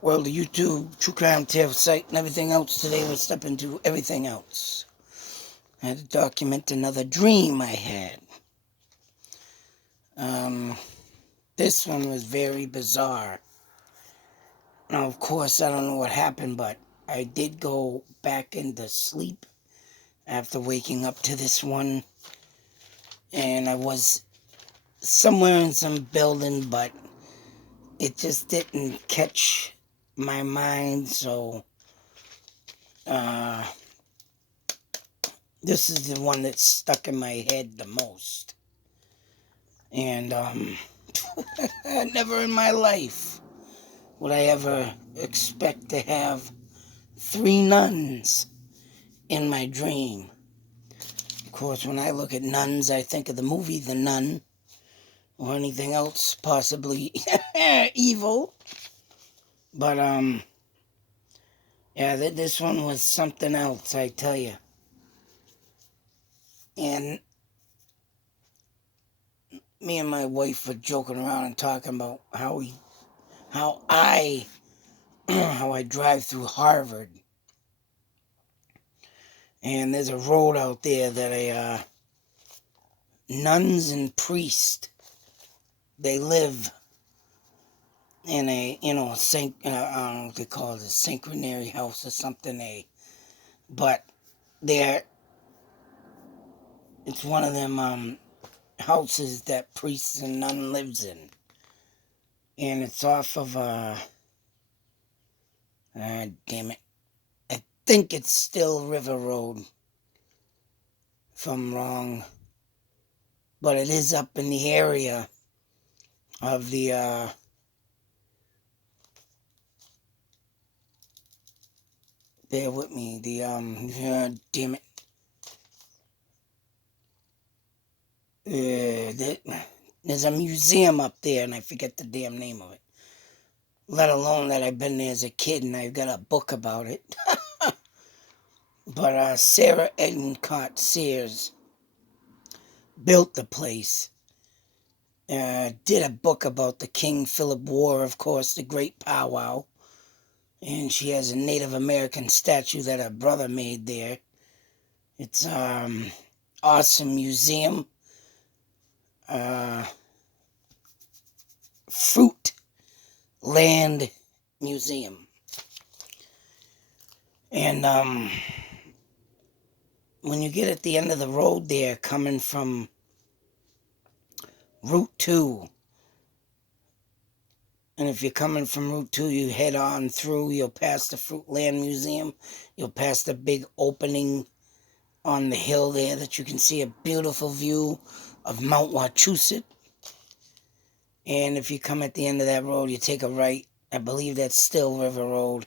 Well, the YouTube True Crime Tale site and everything else today will step into everything else. I had to document another dream I had. Um, this one was very bizarre. Now, of course, I don't know what happened, but I did go back into sleep after waking up to this one. And I was somewhere in some building, but it just didn't catch my mind, so uh, this is the one that stuck in my head the most. And never in my life would I ever expect to have three nuns in my dream. Of course, when I look at nuns, I think of the movie The Nun, or anything else possibly evil. But yeah, this one was something else, I tell you. And me and my wife were joking around and talking about how I how I drive through Harvard, and there's a road out there that nuns and priests, they live in a I don't know what they call it, a synchronary house or something. But they're it's one of them houses that priests and nun lives in, and it's off of damn it, I think it's still River Road, if I'm wrong, but it is up in the area of the bear with me, the damn it, there's a museum up there and I forget the damn name of it, let alone that I've been there as a kid and I've got a book about it. But Sarah Edencott Sears built the place, did a book about the King Philip War, of course, the Great Powwow. And she has a Native American statue that her brother made there. It's awesome museum. Fruit Land Museum. And when you get at the end of the road there, coming from Route 2, and if you're coming from Route 2, you head on through, you'll pass the Fruitland Museum, you'll pass the big opening on the hill there that you can see a beautiful view of Mount Wachusett. And if you come at the end of that road, you take a right. I believe that's still River Road.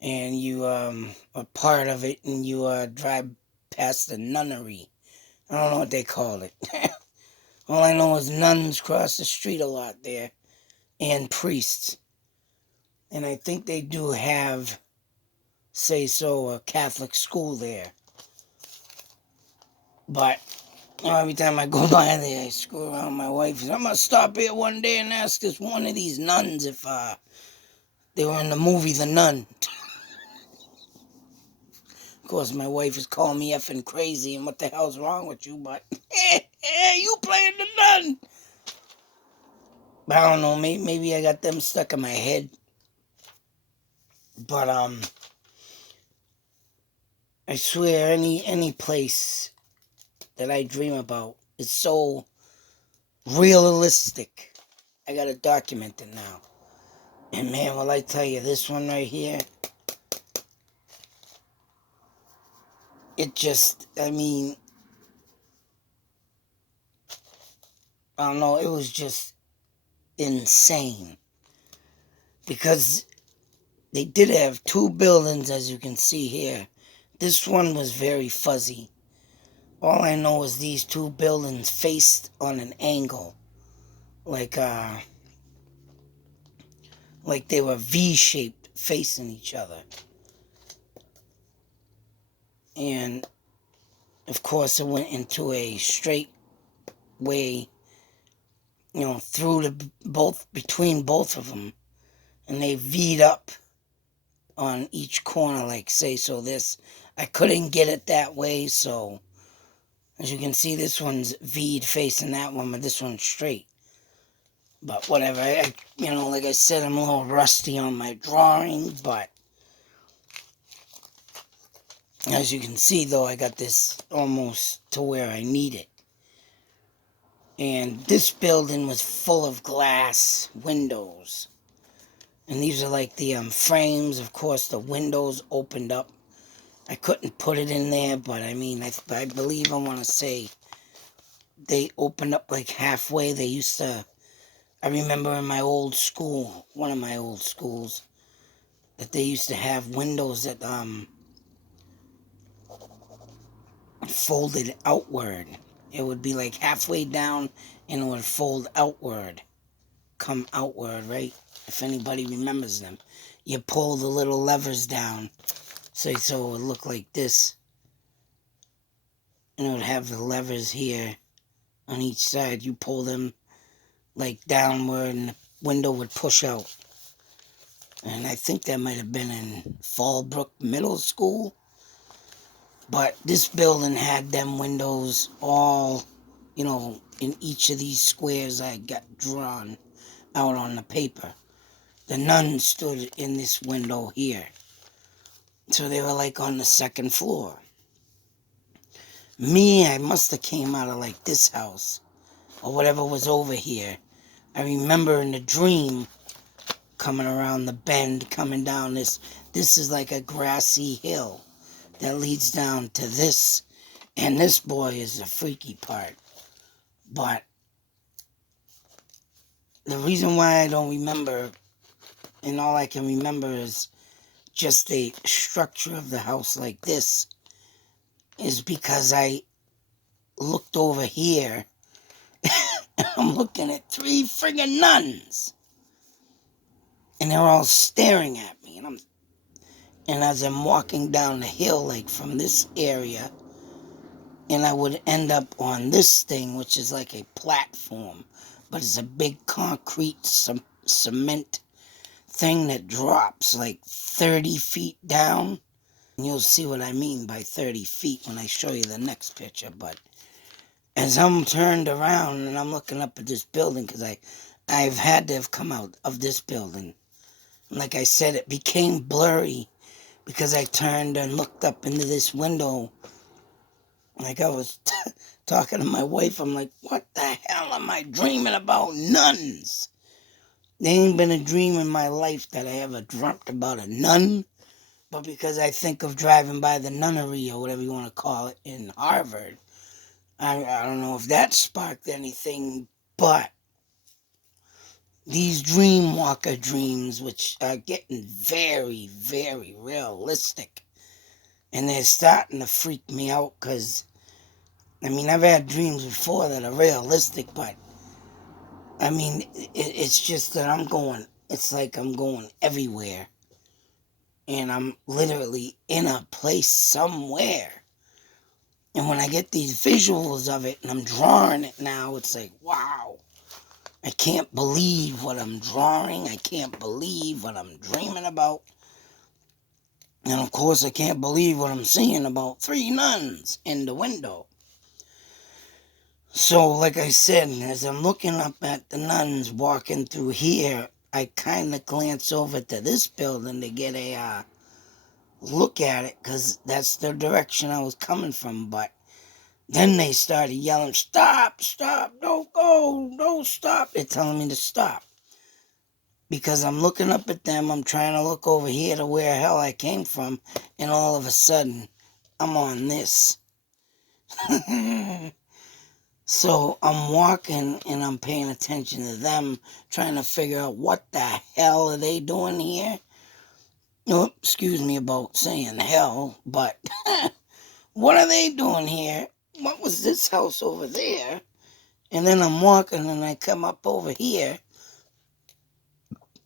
And you are part of it, and you drive past the nunnery. I don't know what they call it. All I know is nuns cross the street a lot there, and priests. And I think they do have, say so, a Catholic school there. But every time I go by there, I screw around my wife. I'm going to stop here one day and ask this one of these nuns if they were in the movie The Nun. Of course, my wife is calling me effing crazy and what the hell's wrong with you, but hey, you playing the nun. But I don't know, maybe I got them stuck in my head. But I swear any place that I dream about is so realistic. I gotta document it now. And man, will I tell you, this one right here, it just, I mean, I don't know, it was just insane. Because they did have two buildings, as you can see here. This one was very fuzzy. All I know is these two buildings faced on an angle. Like they were V-shaped facing each other. And of course it went into a straight way, through between both of them. and they V'd up on each corner, like say. So this, I couldn't get it that way, so as you can see, this one's V'd facing that one, but this one's straight. But whatever, like I said, I'm a little rusty on my drawing, but as you can see, though, I got this almost to where I need it. And this building was full of glass windows. And these are like the frames. Of course, the windows opened up. I couldn't put it in there, but I mean, I believe I want to say they opened up like halfway. They used to, I remember in my old school, one of my old schools, that they used to have windows that folded outward. It would be like halfway down and it would fold outward, come outward, right? If anybody remembers them. You pull the little levers down, so it would look like this. And it would have the levers here on each side. You pull them like downward and the window would push out. And I think that might have been in Fallbrook Middle School. But this building had them windows all, in each of these squares I got drawn out on the paper. The nuns stood in this window here. So they were like on the second floor. Me, I must have came out of like this house or whatever was over here. I remember in the dream coming around the bend, coming down this. This is like a grassy hill that leads down to this. And this, boy, is the freaky part. But the reason why I don't remember, and all I can remember is just the structure of the house like this, is because I looked over here and I'm looking at 3 friggin' nuns. And they're all staring at me. And as I'm walking down the hill, like from this area, and I would end up on this thing, which is like a platform, but it's a big concrete cement thing that drops like 30 feet down. And you'll see what I mean by 30 feet when I show you the next picture. But as I'm turned around and I'm looking up at this building, because I've had to have come out of this building. And like I said, it became blurry because I turned and looked up into this window. Like I was talking to my wife, I'm like, what the hell am I dreaming about? Nuns. There ain't been a dream in my life that I ever dreamt about a nun. But because I think of driving by the nunnery or whatever you want to call it in Harvard, I don't know if that sparked anything, but these dreamwalker dreams, which are getting very, very realistic, and they're starting to freak me out because, I've had dreams before that are realistic, but, it's just that it's like I'm going everywhere, and I'm literally in a place somewhere. And when I get these visuals of it and I'm drawing it now, it's like, wow, I can't believe what I'm drawing. I can't believe what I'm dreaming about. And of course, I can't believe what I'm seeing about 3 nuns in the window. So, like I said, as I'm looking up at the nuns walking through here, I kind of glance over to this building to get a look at it, because that's the direction I was coming from. But then they started yelling, stop, stop, don't go, don't stop. They're telling me to stop. Because I'm looking up at them, I'm trying to look over here to where hell I came from, and all of a sudden, I'm on this. So I'm walking and I'm paying attention to them, trying to figure out what the hell are they doing here. Oh, excuse me about saying hell, but what are they doing here? What was this house over there? And then I'm walking and I come up over here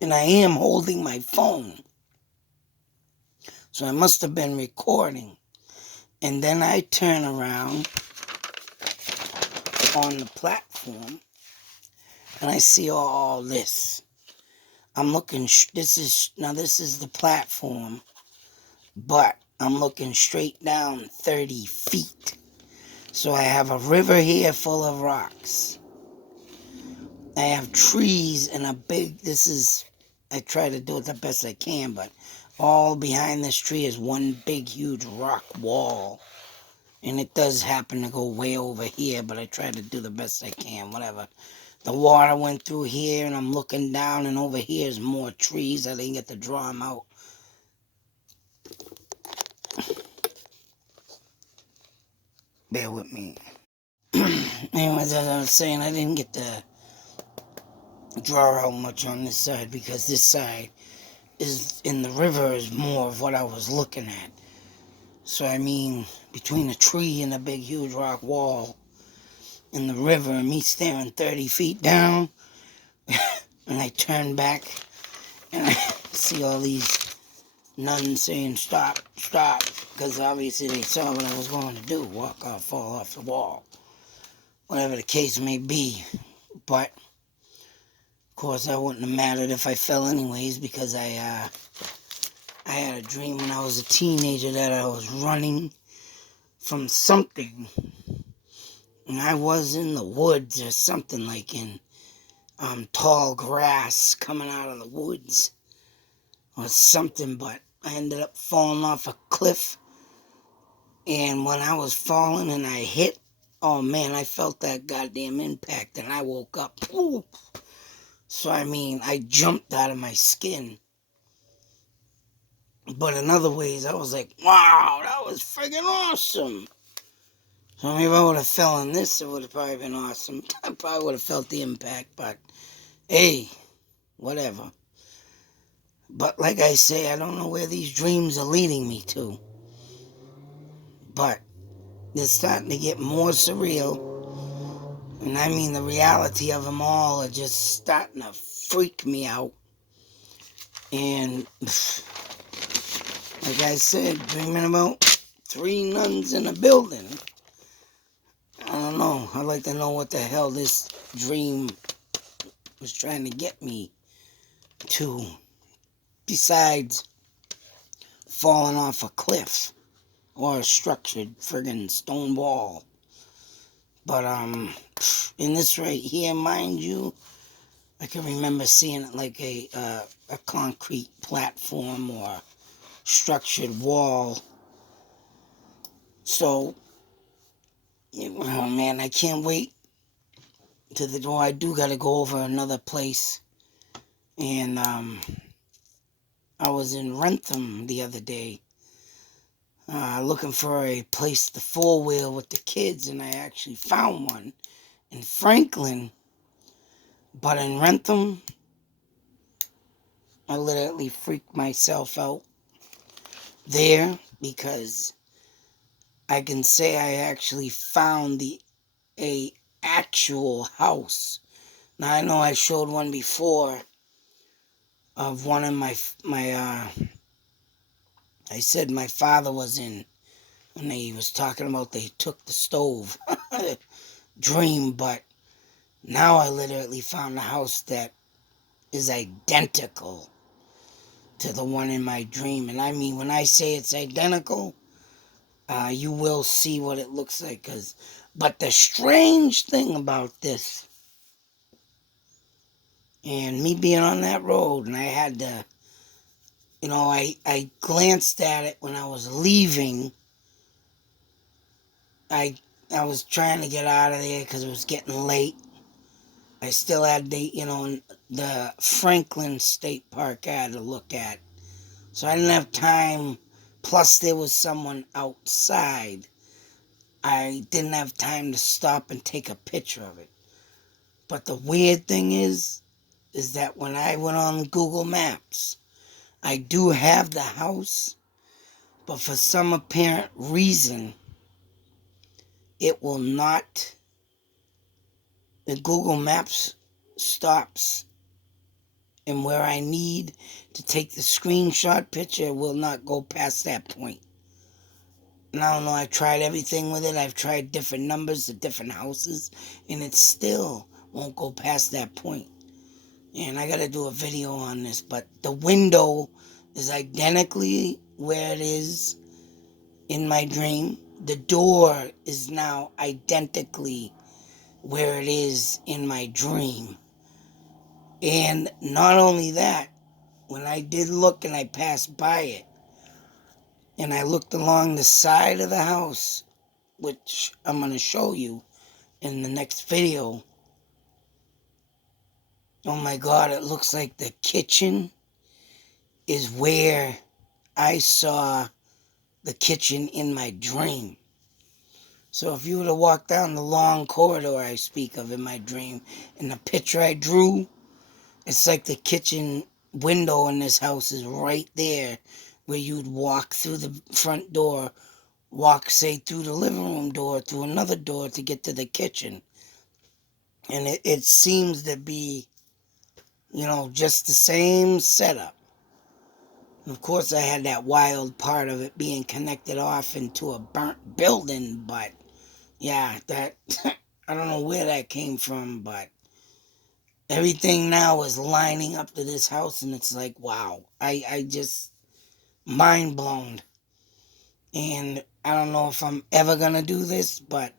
and I am holding my phone. So I must have been recording. And then I turn around on the platform and I see all this. I'm looking, this is the platform, but I'm looking straight down 30 feet. So I have a river here full of rocks. I have trees and I try to do it the best I can, but all behind this tree is one big, huge rock wall. And it does happen to go way over here, but I try to do the best I can, whatever. The water went through here, and I'm looking down, and over here is more trees. I didn't get to draw them out. Bear with me. Anyways, as I was saying, I didn't get to draw out much on this side because this side is in the river is more of what I was looking at. So I mean, between a tree and a big huge rock wall in the river and me staring 30 feet down, and I turn back and I see all these nuns saying stop, stop, because obviously they saw what I was going to do, walk off, fall off the wall, whatever the case may be. But of course, that wouldn't have mattered if I fell anyways, because I had a dream when I was a teenager that I was running from something, and I was in the woods or something, like in tall grass coming out of the woods or something, but I ended up falling off a cliff, and when I was falling and I hit, oh man, I felt that goddamn impact, and I woke up. Ooh. So I mean, I jumped out of my skin. But in other ways, I was like, wow, that was friggin' awesome. So maybe if I would have fell on this, it would have probably been awesome. I probably would have felt the impact, but hey, whatever. But like I say, I don't know where these dreams are leading me to. But they're starting to get more surreal. And I mean, the reality of them all are just starting to freak me out. And like I said, dreaming about 3 nuns in a building. I don't know. I'd like to know what the hell this dream was trying to get me to, besides falling off a cliff or a structured friggin' stone wall. But in this right here, mind you, I can remember seeing it like a concrete platform or structured wall. So, oh man, I can't wait to the door. I do gotta go over another place, and I was in Rentham the other day, looking for a place to four-wheel with the kids, and I actually found one in Franklin. But in Rentham, I literally freaked myself out there, because I can say I actually found a actual house. Now I know I showed one before of one of I said my father was in, when he was talking about they took the stove dream, but now I literally found a house that is identical to the one in my dream. And I mean, when I say it's identical, you will see what it looks like. But the strange thing about this, and me being on that road, and I had to, I glanced at it when I was leaving. I was trying to get out of there because it was getting late. I still had the Franklin State Park I had to look at. So I didn't have time. Plus, there was someone outside. I didn't have time to stop and take a picture of it. But the weird thing is that when I went on Google Maps, I do have the house, but for some apparent reason, it will not. The Google Maps stops, and where I need to take the screenshot picture will not go past that point. And I don't know, I've tried everything with it. I've tried different numbers to different houses, and it still won't go past that point. And I gotta do a video on this, but the window is identically where it is in my dream. The door is now identically where it is in my dream. And not only that, when I did look and I passed by it, and I looked along the side of the house, which I'm going to show you in the next video. Oh my God, it looks like the kitchen is where I saw the kitchen in my dream. So if you were to walk down the long corridor I speak of in my dream, and the picture I drew, it's like the kitchen window in this house is right there where you'd walk through the front door, walk, say, through the living room door, through another door to get to the kitchen. And it seems to be, just the same setup. And of course, I had that wild part of it being connected off into a burnt building, but yeah, that, I don't know where that came from, but everything now is lining up to this house, and it's like, wow, I just, mind blown. And I don't know if I'm ever gonna do this, but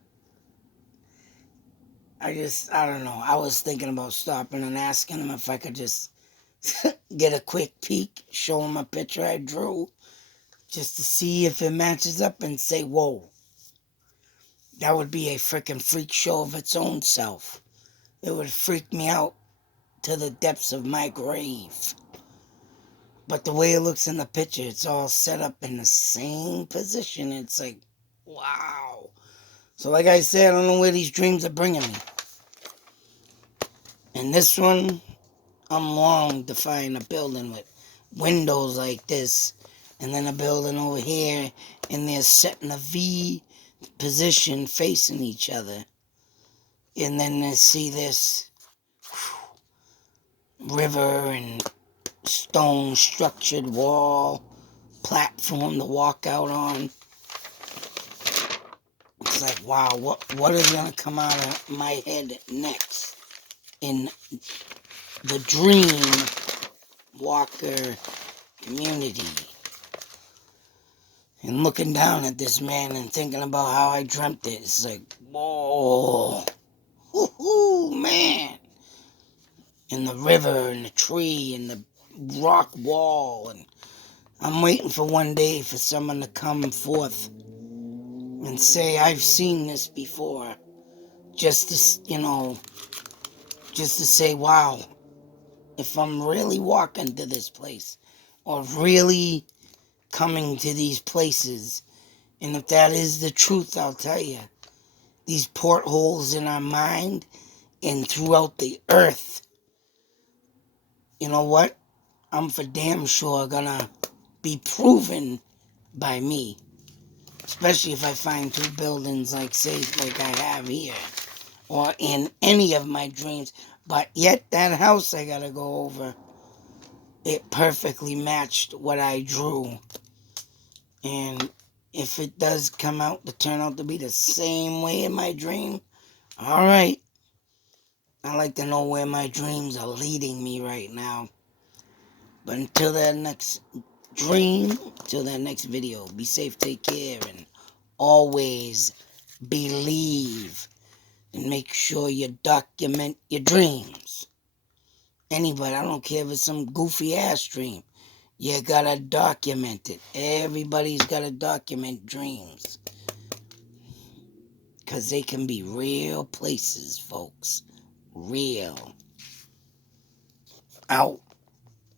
I don't know. I was thinking about stopping and asking him if I could just get a quick peek, show him a picture I drew, just to see if it matches up and say, whoa, that would be a freaking freak show of its own self. It would freak me out to the depths of my grave. But the way it looks in the picture, it's all set up in the same position. It's like, wow. So like I said, I don't know where these dreams are bringing me. And this one, I'm long to find a building with windows like this, and then a building over here, and they're set in a V position facing each other. And then they see this river and stone structured wall platform to walk out on. It's like, wow, what is gonna come out of my head next in the dream walker community? And looking down at this man and thinking about how I dreamt it, it's like, whoa, woohoo, man. And the river and the tree and the rock wall, and I'm waiting for one day for someone to come forth and say, I've seen this before. Just to, just to say, wow, if I'm really walking to this place or really coming to these places, and if that is the truth, I'll tell you, these portholes in our mind and throughout the earth, you know what? I'm for damn sure gonna be proven by me. Especially if I find two buildings like, say, like I have here, or in any of my dreams. But yet that house I gotta go over, it perfectly matched what I drew. And if it does come out to turn out to be the same way in my dream, all right. I like to know where my dreams are leading me right now. But until that next dream, until that next video, be safe, take care, and always believe. And make sure you document your dreams. Anybody, I don't care if it's some goofy ass dream. You gotta document it. Everybody's gotta document dreams. Because they can be real places, folks. Real. Out.